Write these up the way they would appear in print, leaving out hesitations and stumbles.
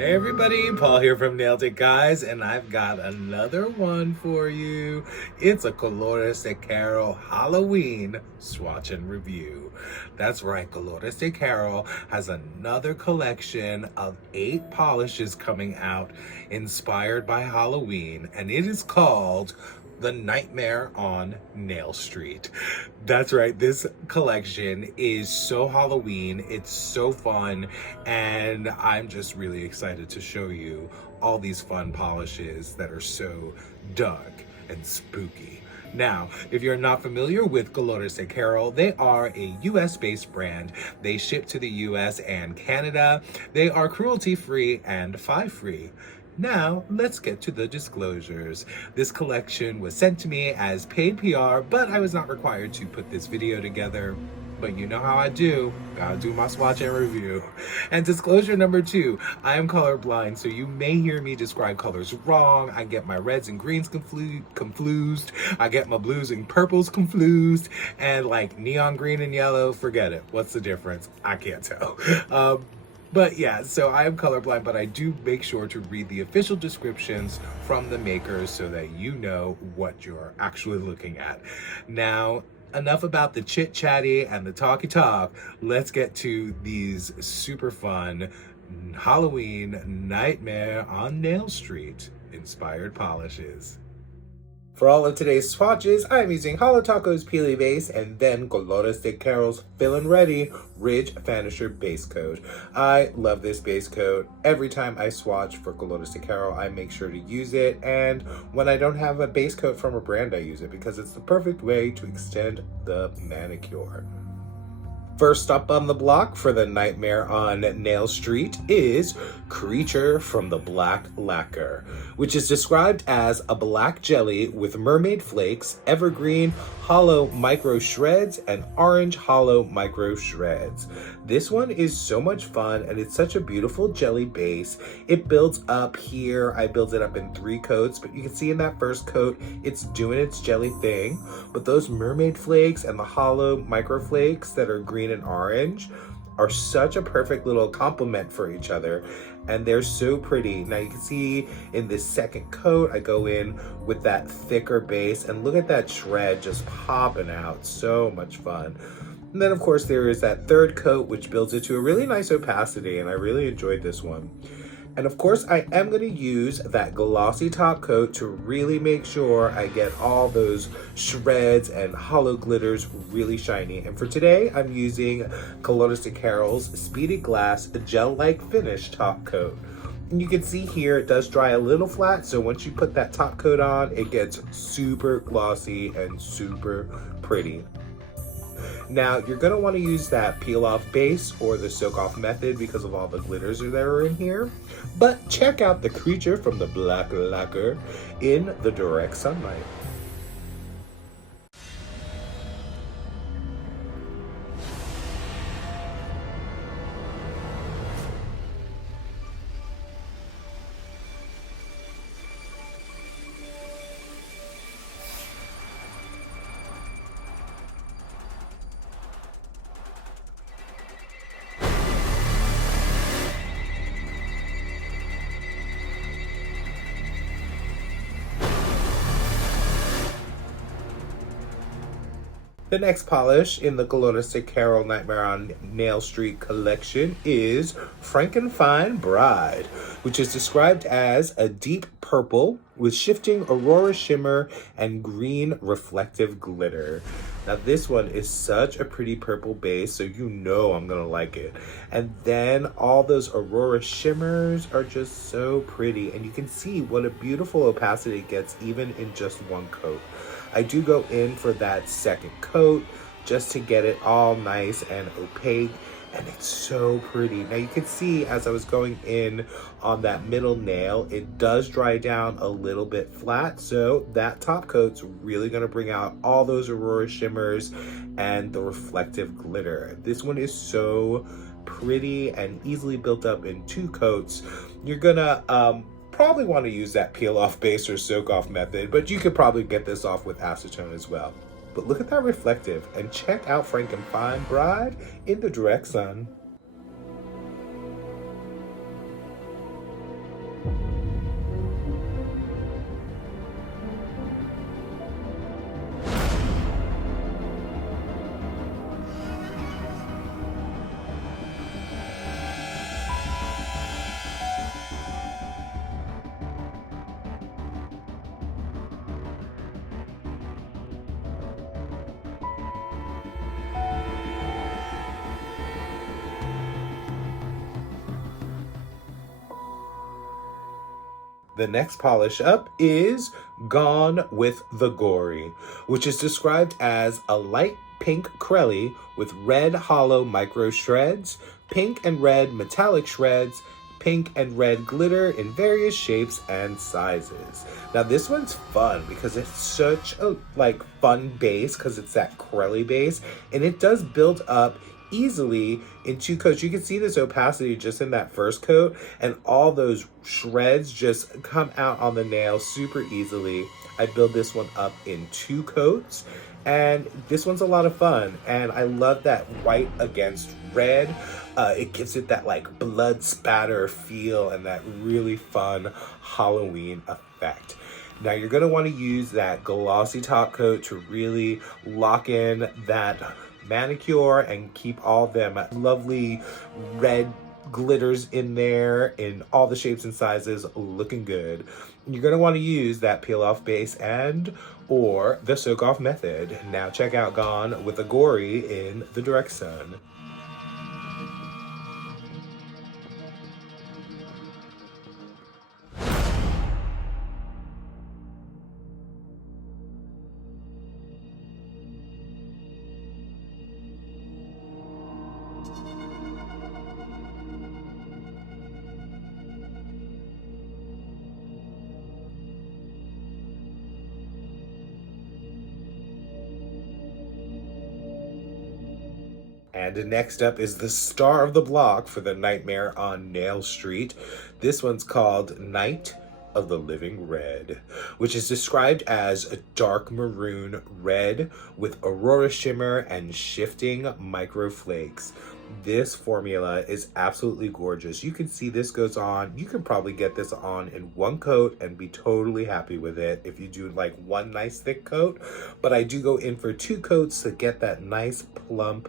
Hey everybody, Paul here from Nailed It Guys, and I've got another one for you. It's a Colores de Caro Halloween swatch and review. That's right, Colores de Caro has another collection of 8 polishes coming out inspired by Halloween, and it is called The Nightmare on Nail Street. That's right, this collection is so Halloween, it's so fun, and I'm just really excited to show you all these fun polishes that are so dark and spooky. Now, if you're not familiar with Colores de Caro, they are a US-based brand. They ship to the US and Canada. They are cruelty-free and FI-free. Now, let's get to the disclosures. This collection was sent to me as paid PR, but I was not required to put this video together. But you know how I do. Gotta do my swatch and review. And disclosure number 2, I am colorblind, so you may hear me describe colors wrong. I get my reds and greens confused. I get my blues and purples confused. And like neon green and yellow, forget it. What's the difference? I can't tell. But yeah, so I am colorblind, but I do make sure to read the official descriptions from the makers so that you know what you're actually looking at. Now, enough about the chit-chatty and the talky-talk. Let's get to these super fun Halloween Nightmare on Nail Street inspired polishes. For all of today's swatches, I am using Holo Taco Peely Base and then Colores de Caro's Fillin Ready Ridge Vanisher base coat. I love this base coat. Every time I swatch for Colores de Caro, I make sure to use it, and when I don't have a base coat from a brand, I use it because it's the perfect way to extend the manicure. First up on the block for the Nightmare on Nail Street is Creature from the Black Lacquer, which is described as a black jelly with mermaid flakes, evergreen hollow micro shreds, and orange hollow micro shreds. This one is so much fun, and it's such a beautiful jelly base. It builds up here. I built it up in 3 coats, but you can see in that first coat, it's doing its jelly thing. But those mermaid flakes and the hollow micro flakes that are green and orange are such a perfect little complement for each other, and they're so pretty. Now you can see in this second coat, I go in with that thicker base, and look at that shred just popping out. So much fun. And then of course there is that third coat, which builds it to a really nice opacity, and I really enjoyed this one. And of course, I am going to use that glossy top coat to really make sure I get all those shreds and hollow glitters really shiny. And for today, I'm using Colores de Caro's Speedy Glass gel-like finish top coat. And you can see here, it does dry a little flat, so once you put that top coat on, it gets super glossy and super pretty. Now, you're going to want to use that peel-off base or the soak-off method because of all the glitters that are in here. But check out the Creature from the Black Lacquer in the direct sunlight. The next polish in the Colores de Caro Nightmare on Nail Street collection is Franken-Fine Bride, which is described as a deep purple with shifting aurora shimmer and green reflective glitter. Now this one is such a pretty purple base, so you know I'm gonna like it. And then all those aurora shimmers are just so pretty, and you can see what a beautiful opacity it gets even in just one coat. I do go in for that second coat just to get it all nice and opaque, and it's so pretty. Now you can see as I was going in on that middle nail, it does dry down a little bit flat, so that top coat's really gonna bring out all those aurora shimmers and the reflective glitter. This one is so pretty and easily built up in 2 coats. You're gonna probably want to use that peel off base or soak off method, but you could probably get this off with acetone as well. But look at that reflective, and check out Franken-Fine Bride in the direct sun. The next polish up is Gone with the Gore, which is described as a light pink Cruelty with red hollow micro shreds, pink and red metallic shreds, pink and red glitter in various shapes and sizes. Now this one's fun because it's such a fun base because it's that Cruelty base, and it does build up easily in 2 coats. You can see this opacity just in that first coat, and all those shreds just come out on the nail super easily. I build this one up in 2 coats, and this one's a lot of fun, and I love that white against red. It gives it that blood spatter feel and that really fun Halloween effect. Now you're going to want to use that glossy top coat to really lock in that manicure and keep all them lovely red glitters in there in all the shapes and sizes looking good. You're going to want to use that peel off base and or the soak off method. Now check out Gone with the Gore in the direct sun. And next up is the star of the block for the Nightmare on Nail Street. This one's called Night of the Living Red, which is described as a dark maroon red with aurora shimmer and shifting micro flakes. This formula is absolutely gorgeous. You can see this goes on. You can probably get this on in 1 coat and be totally happy with it if you do 1 nice thick coat. But I do go in for 2 coats to get that nice plump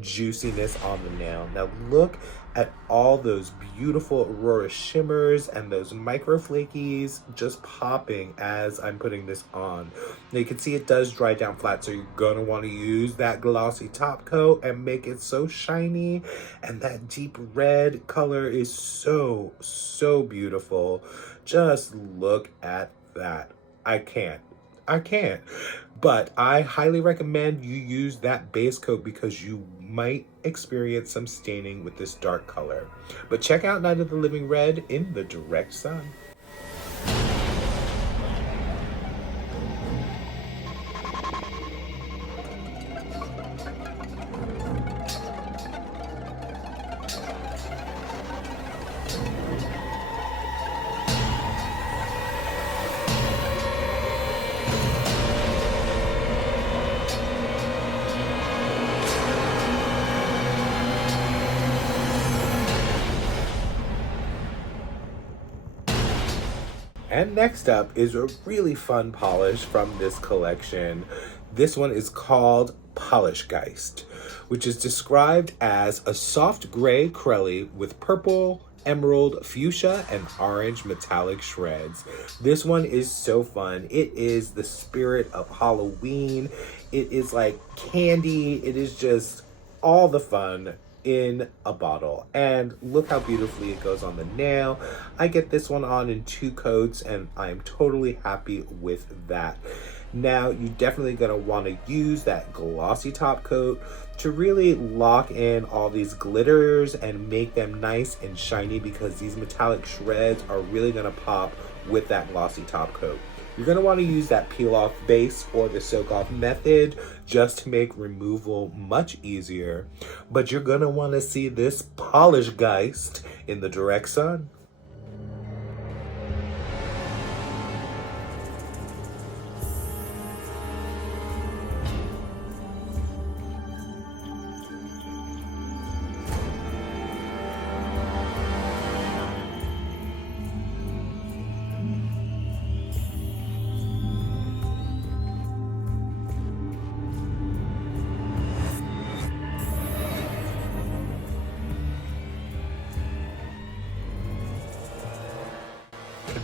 juiciness on the nail. Now look at all those beautiful aurora shimmers and those micro flakies just popping as I'm putting this on. Now you can see it does dry down flat, so you're gonna want to use that glossy top coat and make it so shiny, and that deep red color is so beautiful. Just look at that. I can't. But I highly recommend you use that base coat because you might experience some staining with this dark color. But check out Night of the Living Red in the direct sun. And next up is a really fun polish from this collection. This one is called Polishgeist, which is described as a soft gray Cruelty with purple, emerald, fuchsia, and orange metallic shreds. This one is so fun. It is the spirit of Halloween. It is like candy. It is just all the fun in a bottle, and look how beautifully it goes on the nail. I get this one on in 2 coats and I'm totally happy with that. Now you're definitely going to want to use that glossy top coat to really lock in all these glitters and make them nice and shiny, because these metallic shreds are really going to pop with that glossy top coat. You're going to want to use that peel off base or the soak off method just to make removal much easier. But you're going to want to see this Polishgeist in the direct sun.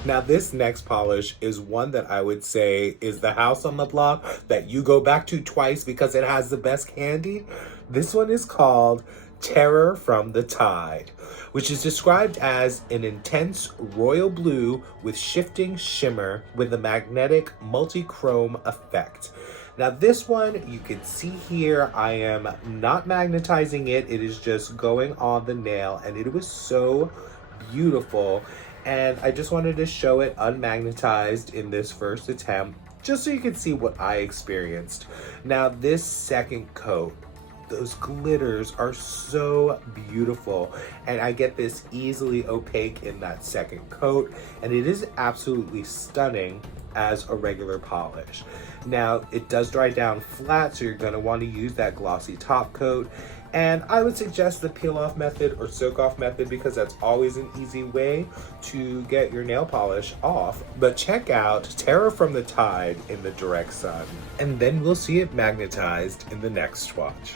Now this next polish is one that I would say is the house on the block that you go back to twice because it has the best candy. This one is called Terror from the Tide, which is described as an intense royal blue with shifting shimmer with a magnetic multi-chrome effect. Now this one, you can see here, I am not magnetizing it. It is just going on the nail, and it was so beautiful. And I just wanted to show it unmagnetized in this first attempt, just so you can see what I experienced. Now this second coat, those glitters are so beautiful, and I get this easily opaque in that second coat, and it is absolutely stunning as a regular polish. Now it does dry down flat, so you're going to want to use that glossy top coat, and I would suggest the peel off method or soak off method because that's always an easy way to get your nail polish off. But check out Terror from the Tide in the direct sun, and then we'll see it magnetized in the next swatch.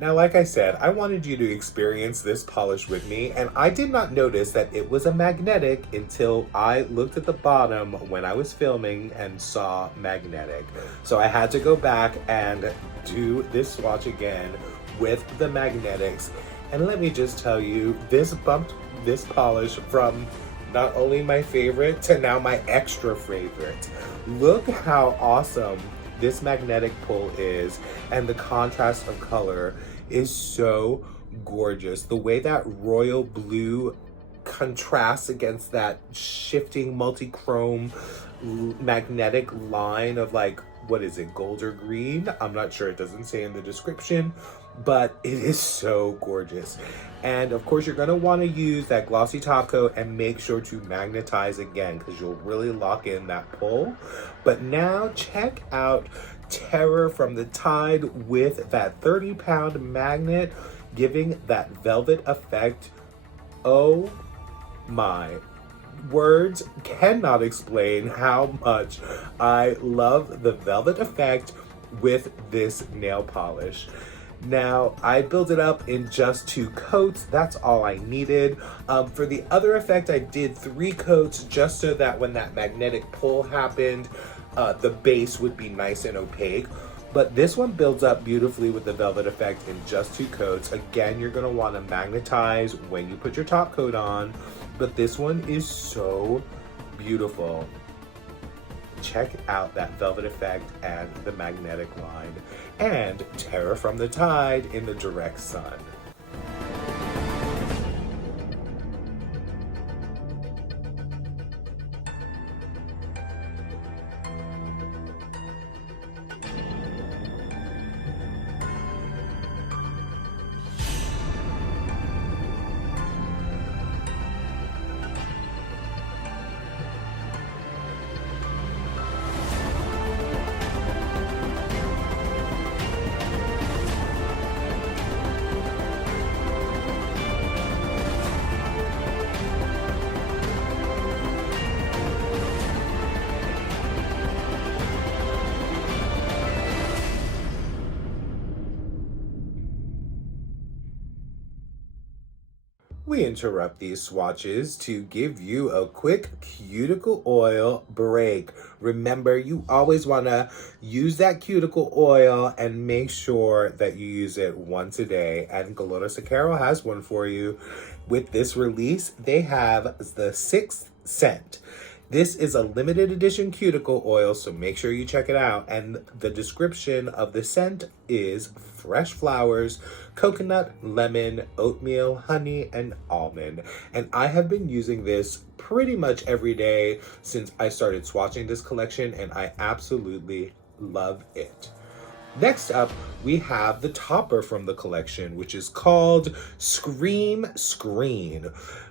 Now, like I said, I wanted you to experience this polish with me, and I did not notice that it was a magnetic until I looked at the bottom when I was filming and saw magnetic. So I had to go back and do this swatch again with the magnetics. And let me just tell you, this bumped this polish from not only my favorite to now my extra favorite. Look how awesome this magnetic pull is, and the contrast of color is so gorgeous. The way that royal blue contrasts against that shifting multi-chrome magnetic line of, like, what is it, gold or green? I'm not sure, it doesn't say in the description, but it is so gorgeous. And of course, you're gonna wanna use that glossy top coat and make sure to magnetize again, because you'll really lock in that pull. But now check out Terror from the Tide with that 30-pound magnet, giving that velvet effect. Oh my. Words cannot explain how much I love the velvet effect with this nail polish. Now, I built it up in just 2 coats. That's all I needed. For the other effect, I did 3 coats just so that when that magnetic pull happened, the base would be nice and opaque. But this one builds up beautifully with the velvet effect in just 2 coats. Again, you're gonna wanna magnetize when you put your top coat on, but this one is so beautiful. Check out that velvet effect and the magnetic line, and Terror from the Tide in the direct sun. We interrupt these swatches to give you a quick cuticle oil break. Remember, you always want to use that cuticle oil and make sure that you use it once a day. And Colores Caro has one for you. With this release, they have the 6th scent. This is a limited edition cuticle oil, so make sure you check it out. And the description of the scent is fresh flowers, coconut, lemon, oatmeal, honey, and almond. And I have been using this pretty much every day since I started swatching this collection, and I absolutely love it. Next up, we have the topper from the collection, which is called Scream Screen,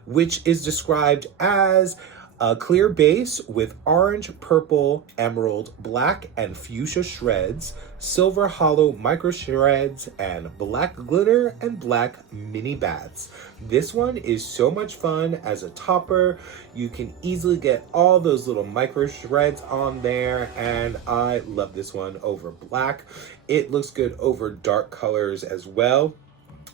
which is described as A clear base with orange, purple, emerald, black, and fuchsia shreds, silver hollow micro shreds, and black glitter and black mini bats. This one is so much fun as a topper. You can easily get all those little micro shreds on there, and I love this one over black. It looks good over dark colors as well.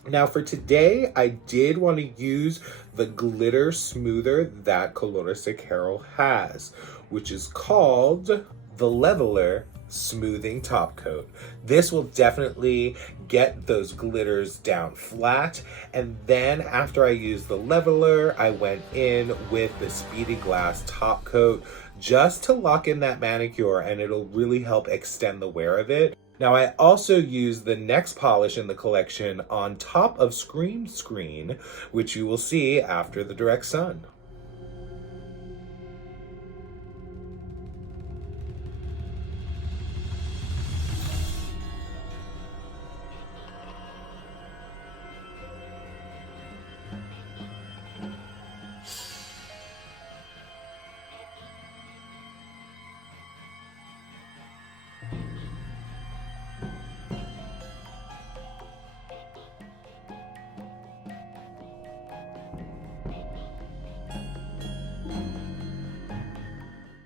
Now for today, I did want to use the glitter smoother that Colores de Carol has, which is called the Leveler Smoothing Top Coat. This will definitely get those glitters down flat. And then after I used the leveler, I went in with the Speedy Glass Top Coat just to lock in that manicure, and it'll really help extend the wear of it. Now I also used the next polish in the collection on top of Screen Screen, which you will see after the direct sun.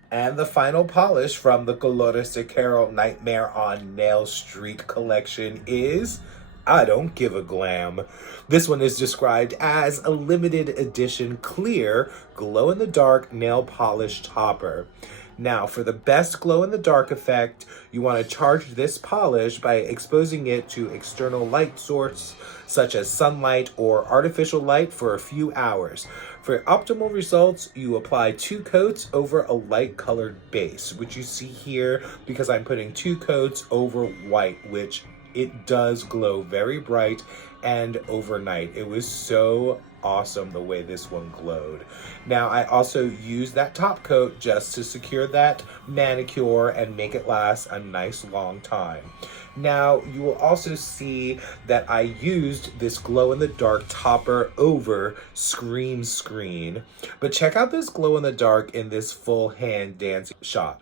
And the final polish from the Colores de Carol Nightmare on Nail Street collection is I Don't Give a Glam. This one is described as a limited edition clear glow-in-the-dark nail polish topper. Now, for the best glow-in-the-dark effect, you want to charge this polish by exposing it to external light source, such as sunlight or artificial light, for a few hours. For optimal results, you apply 2 coats over a light-colored base, which you see here because I'm putting 2 coats over white, which it does glow very bright and overnight. It was so awesome the way this one glowed. Now I also used that top coat just to secure that manicure and make it last a nice long time. Now you will also see that I used this glow-in-the-dark topper over Scream Screen, but check out this glow-in-the-dark in this full hand dancing shot.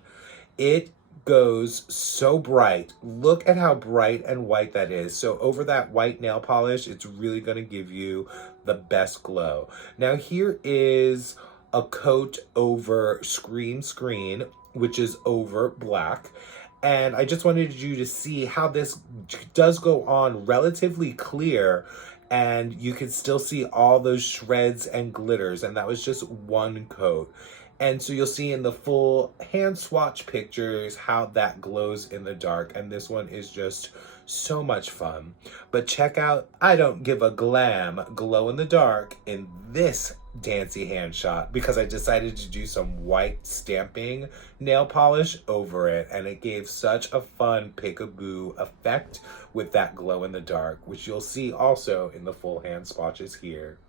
It goes so bright. Look at how bright and white that is. So over that white nail polish, it's really going to give you the best glow. Now here is a coat over Scream Screen, which is over black. And I just wanted you to see how this does go on relatively clear, and you can still see all those shreds and glitters, and that was just one coat. And so you'll see in the full hand swatch pictures how that glows in the dark. And this one is just so much fun. But check out I Don't Give a Glam glow in the dark in this dancy hand shot, because I decided to do some white stamping nail polish over it. And it gave such a fun peekaboo effect with that glow in the dark, which you'll see also in the full hand swatches here.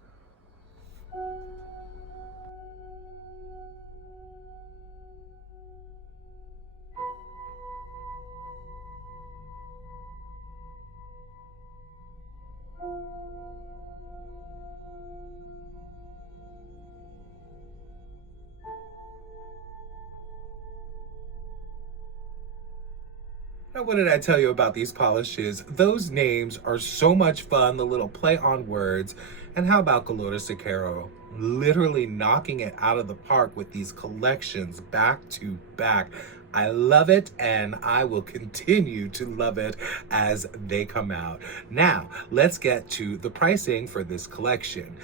Now, what did I tell you about these polishes? Those names are so much fun, the little play on words. And how about Colores de Carol literally knocking it out of the park with these collections back to back? I love it, and I will continue to love it as they come out. Now, let's get to the pricing for this collection.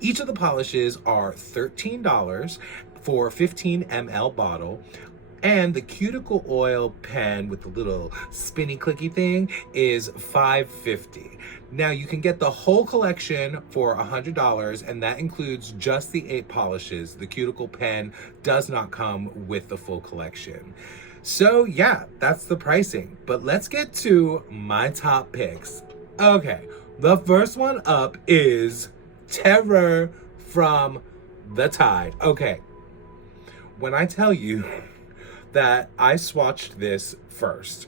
Each of the polishes are $13 for 15 ml bottle. And the Cuticle oil pen with the little spinny clicky thing is $5.50. Now you can get the whole collection for $100, and that includes just the 8 polishes. The Cuticle pen does not come with the full collection. So yeah, that's the pricing. But let's get to my top picks. Okay, the first one up is Terror from the Tide. Okay, when I tell you that I swatched this first,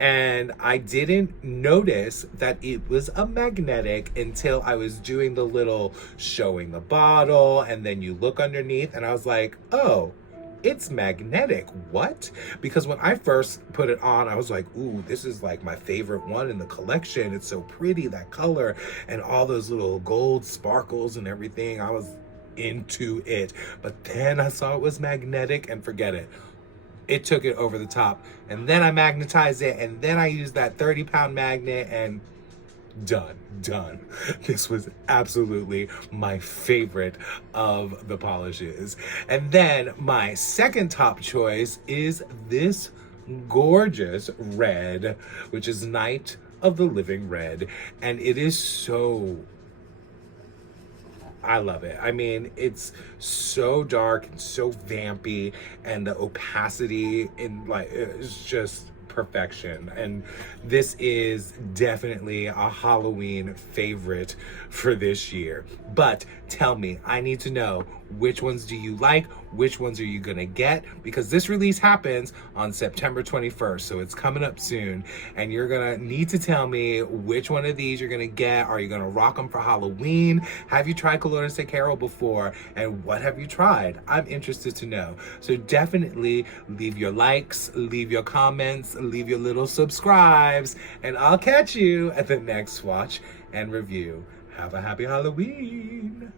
And I didn't notice that it was a magnetic until I was doing the little showing the bottle, and then you look underneath and I was like, oh, it's magnetic. What? Because when I first put it on, I was like, ooh, this is like my favorite one in the collection. It's so pretty, that color, and all those little gold sparkles and everything. I was into it. But then I saw it was magnetic, and forget it. It took it over the top. And then I magnetized it, and then I used that 30-pound magnet, and done. This was absolutely my favorite of the polishes. And then my second top choice is this gorgeous red, which is Night of the Living Red. And it is so, I love it. I mean, it's so dark and so vampy, and the opacity in like it's just perfection. And this is definitely a Halloween favorite for this year. But tell me, I need to know, which ones do you like? Which ones are you gonna get? Because this release happens on September 21st, so it's coming up soon, and you're gonna need to tell me which one of these you're gonna get. Are you gonna rock them for Halloween? Have you tried Colores de Caro before? And what have you tried? I'm interested to know. So definitely leave your likes, leave your comments, leave your little subscribes, and I'll catch you at the next swatch and review. Have a happy Halloween.